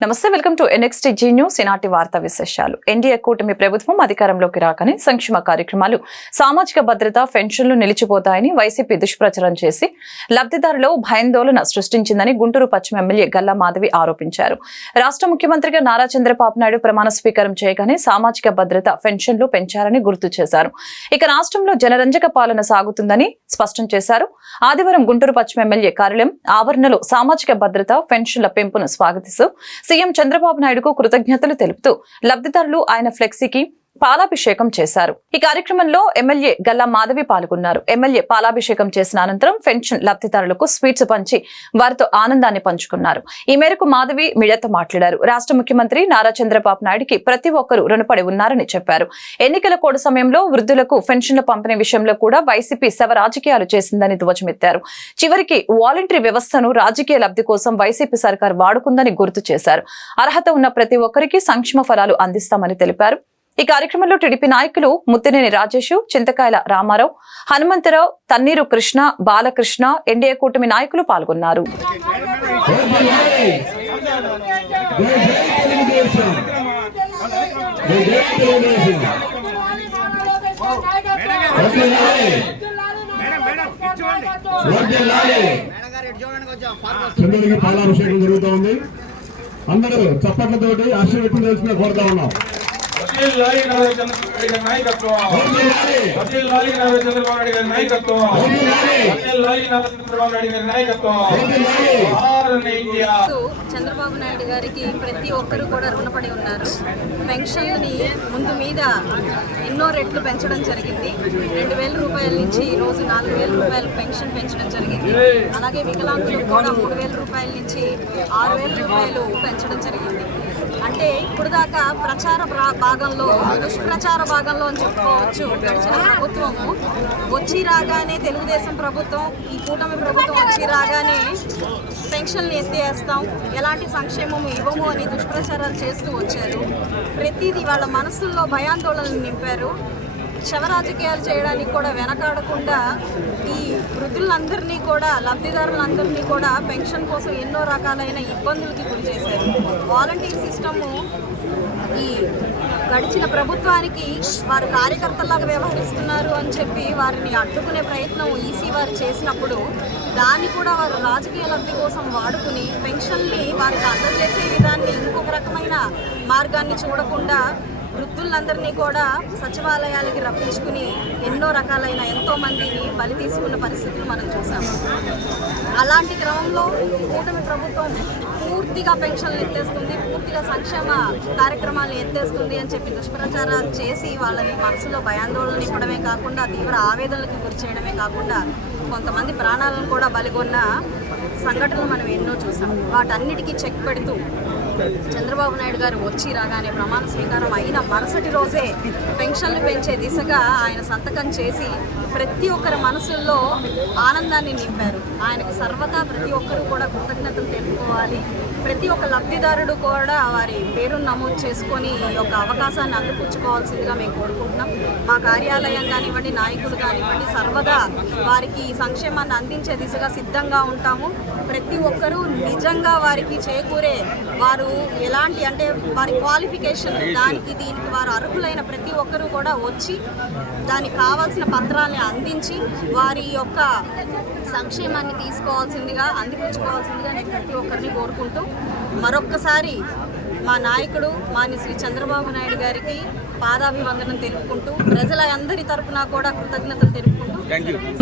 నమస్తే welcome to NXTG news ఈనాటి వార్తా విశేషాలు. ఎన్డీఏ కూటమి ప్రభుత్వం అధికారంలోకి రాకని సంక్షేమ కార్యక్రమాలు, సామాజిక భద్రత, పెన్షన్లు నిలిచిపోతాయని వైసీపీ దుష్ప్రచారం చేసి లబ్ధిదారులు భయాందోళన సృష్టించిందని గుంటూరు పశ్చిమ ఎమ్మెల్యే గల్లా మాధవి ఆరోపించారు. రాష్ట్ర ముఖ్యమంత్రిగా నారా చంద్రబాబు నాయుడు ప్రమాణ స్వీకారం చేయగానే సామాజిక భద్రత, పెన్షన్లు పెంచారని గుర్తు చేశారు. ఇక రాష్ట్రంలో జనరంజక పాలన సాగుతుందని స్పష్టం చేశారు. ఆదివారం గుంటూరు పశ్చిమ ఎమ్మెల్యే కార్యాలయం ఆవరణలో సామాజిక భద్రత, పెన్షన్ల పెంపును స్వాగతిస్తూ సీఎం చంద్రబాబు నాయుడుకు కృతజ్ఞతలు తెలుపుతూ లబ్ధిదారులు ఆయన ఫ్లెక్సీకి పాలాభిషేకం చేశారు. ఈ కార్యక్రమంలో ఎమ్మెల్యే గల్లా మాధవి పాల్గొన్నారు. ఎమ్మెల్యే పాలాభిషేకం చేసిన అనంతరం పెన్షన్ లబ్ధిదారులకు స్వీట్స్ పంచి వారితో ఆనందాన్ని పంచుకున్నారు. ఈ మేరకు మాధవి మీడియాతో మాట్లాడారు. రాష్ట్ర ముఖ్యమంత్రి నారా చంద్రబాబు నాయుడుకి ప్రతి ఒక్కరూ రుణపడి ఉన్నారని చెప్పారు. ఎన్నికల కోడ్ సమయంలో వృద్ధులకు పెన్షన్ల పంపిణీ విషయంలో కూడా వైసీపీ శవ రాజకీయాలు చేసిందని ధ్వజమెత్తారు. చివరికి వాలంటరీ వ్యవస్థను రాజకీయ లబ్ధి కోసం వైసీపీ సర్కార్ వాడుకుందని గుర్తు చేశారు. అర్హత ఉన్న ప్రతి ఒక్కరికి సంక్షేమ ఫలాలు అందిస్తామని తెలిపారు. ఈ కార్యక్రమంలో టీడీపీ నాయకులు ముత్తినేని రాజేష్, చింతకాయల రామారావు, హనుమంతరావు, తన్నీరు కృష్ణ, బాలకృష్ణ, ఎన్డీఏ కూటమి నాయకులు పాల్గొన్నారు. పాలాభిషేకం జరుగుతోంది. అందరూ చప్పట్లతోటి ఆశీర్వచనం తెలుసుకుని కోరుతా ఉన్నాం. చంద్రబాబు నాయుడు గారికి ప్రతి ఒక్కరూ కూడా రుణపడి ఉన్నారు. పెన్షన్ని ముందు మీద ఎన్నో రెట్లు పెంచడం జరిగింది. 2,000 రూపాయల నుంచి ఈ రోజు 4,000 రూపాయలు పెన్షన్ పెంచడం జరిగింది. అలాగే వికలాంగులకు కూడా 3,000 రూపాయల నుంచి 6,000 రూపాయలు పెంచడం జరిగింది. అంటే ఇప్పుడు దాకా ప్రచార భాగంలో, దుష్ప్రచార భాగంలో అని చెప్పుకోవచ్చు. గడిచిన ప్రభుత్వము వచ్చి రాగానే, తెలుగుదేశం ప్రభుత్వం, ఈ కూటమి ప్రభుత్వం వచ్చి రాగానే పెన్షన్లు ఎత్తేస్తాం, ఎలాంటి సంక్షేమం ఇవ్వము అని దుష్ప్రచారాలు చేస్తూ వచ్చారు. ప్రతిదీ వాళ్ళ మనసుల్లో భయాందోళనలు నింపారు. శవ రాజకీయాలు చేయడానికి కూడా వెనకాడకుండా ఈ వృద్ధులందరినీ కూడా, లబ్ధిదారులందరినీ కూడా పెన్షన్ కోసం ఎన్నో రకాలైన ఇబ్బందులకి గురి చేశారు. వాలంటీర్ సిస్టము ఈ గడిచిన ప్రభుత్వానికి వారు కార్యకర్తలాగా వ్యవహరిస్తున్నారు అని చెప్పి వారిని అడ్డుకునే ప్రయత్నం ఈసీ వారు చేసినప్పుడు దాన్ని కూడా వారు రాజకీయ లబ్ధి కోసం వాడుకుని పెన్షన్ని వారికి అందజేసే విధాన్ని ఇంకొక రకమైన మార్గాన్ని చూడకుండా వృద్ధులందరినీ కూడా సచివాలయాలకి రప్పించుకుని ఎన్నో రకాలైన ఎంతో మందిని బలి తీసుకున్న పరిస్థితులు మనం చూసాము. అలాంటి క్రమంలో కూటమి ప్రభుత్వం పూర్తిగా పెన్షన్లు ఎత్తేస్తుంది, పూర్తిగా సంక్షేమ కార్యక్రమాలను ఎత్తేస్తుంది అని చెప్పి దుష్ప్రచారాలు చేసి వాళ్ళని మనసులో భయాందోళన నింపడమే కాకుండా, తీవ్ర ఆవేదనలకు గురి చేయడమే కాకుండా కొంతమంది ప్రాణాలను కూడా బలిగొన్న సంఘటనలు మనం ఎన్నో చూసాం. వాటన్నిటికీ చెక్ పెడుతూ చంద్రబాబు నాయుడు గారు వచ్చి రాగానే ప్రమాణ స్వీకారం అయిన మరుసటి రోజే పెన్షన్లు పెంచే దిశగా ఆయన సంతకం చేసి ప్రతి ఒక్కరి మనసుల్లో ఆనందాన్ని నింపారు. ఆయనకు సర్వదా ప్రతి ఒక్కరూ కూడా కృతజ్ఞతలు తెలుపుకోవాలి. ప్రతి ఒక్క లబ్ధిదారుడు కూడా వారి పేరును నమోదు చేసుకొని ఈ యొక్క అవకాశాన్ని అందిపుచ్చుకోవాల్సిందిగా మేము కోరుకుంటున్నాం. మా కార్యాలయం కానివ్వండి, నాయకులు కానివ్వండి, సర్వదా వారికి సంక్షేమాన్ని అందించే దిశగా సిద్ధంగా ఉంటాము. ప్రతి ఒక్కరూ నిజంగా వారికి చేకూరే, వారు ఎలాంటి అంటే వారి క్వాలిఫికేషన్, దానికి దీనికి వారు అర్హులైన ప్రతి ఒక్కరూ కూడా వచ్చి దానికి కావాల్సిన పత్రాన్ని అందించి వారి యొక్క సంక్షేమాన్ని తీసుకోవాల్సిందిగా, అందిపుచ్చుకోవాల్సిందిగా నేను ప్రతి ఒక్కరిని కోరుకుంటూ మరొక్కసారి మా నాయకుడు మాన్య శ్రీ చంద్రబాబు నాయుడు గారికి పాదాభివందనం తెలుపుకుంటూ ప్రజల అందరి తరపున కూడా కృతజ్ఞతలు తెలుపుకుంటూ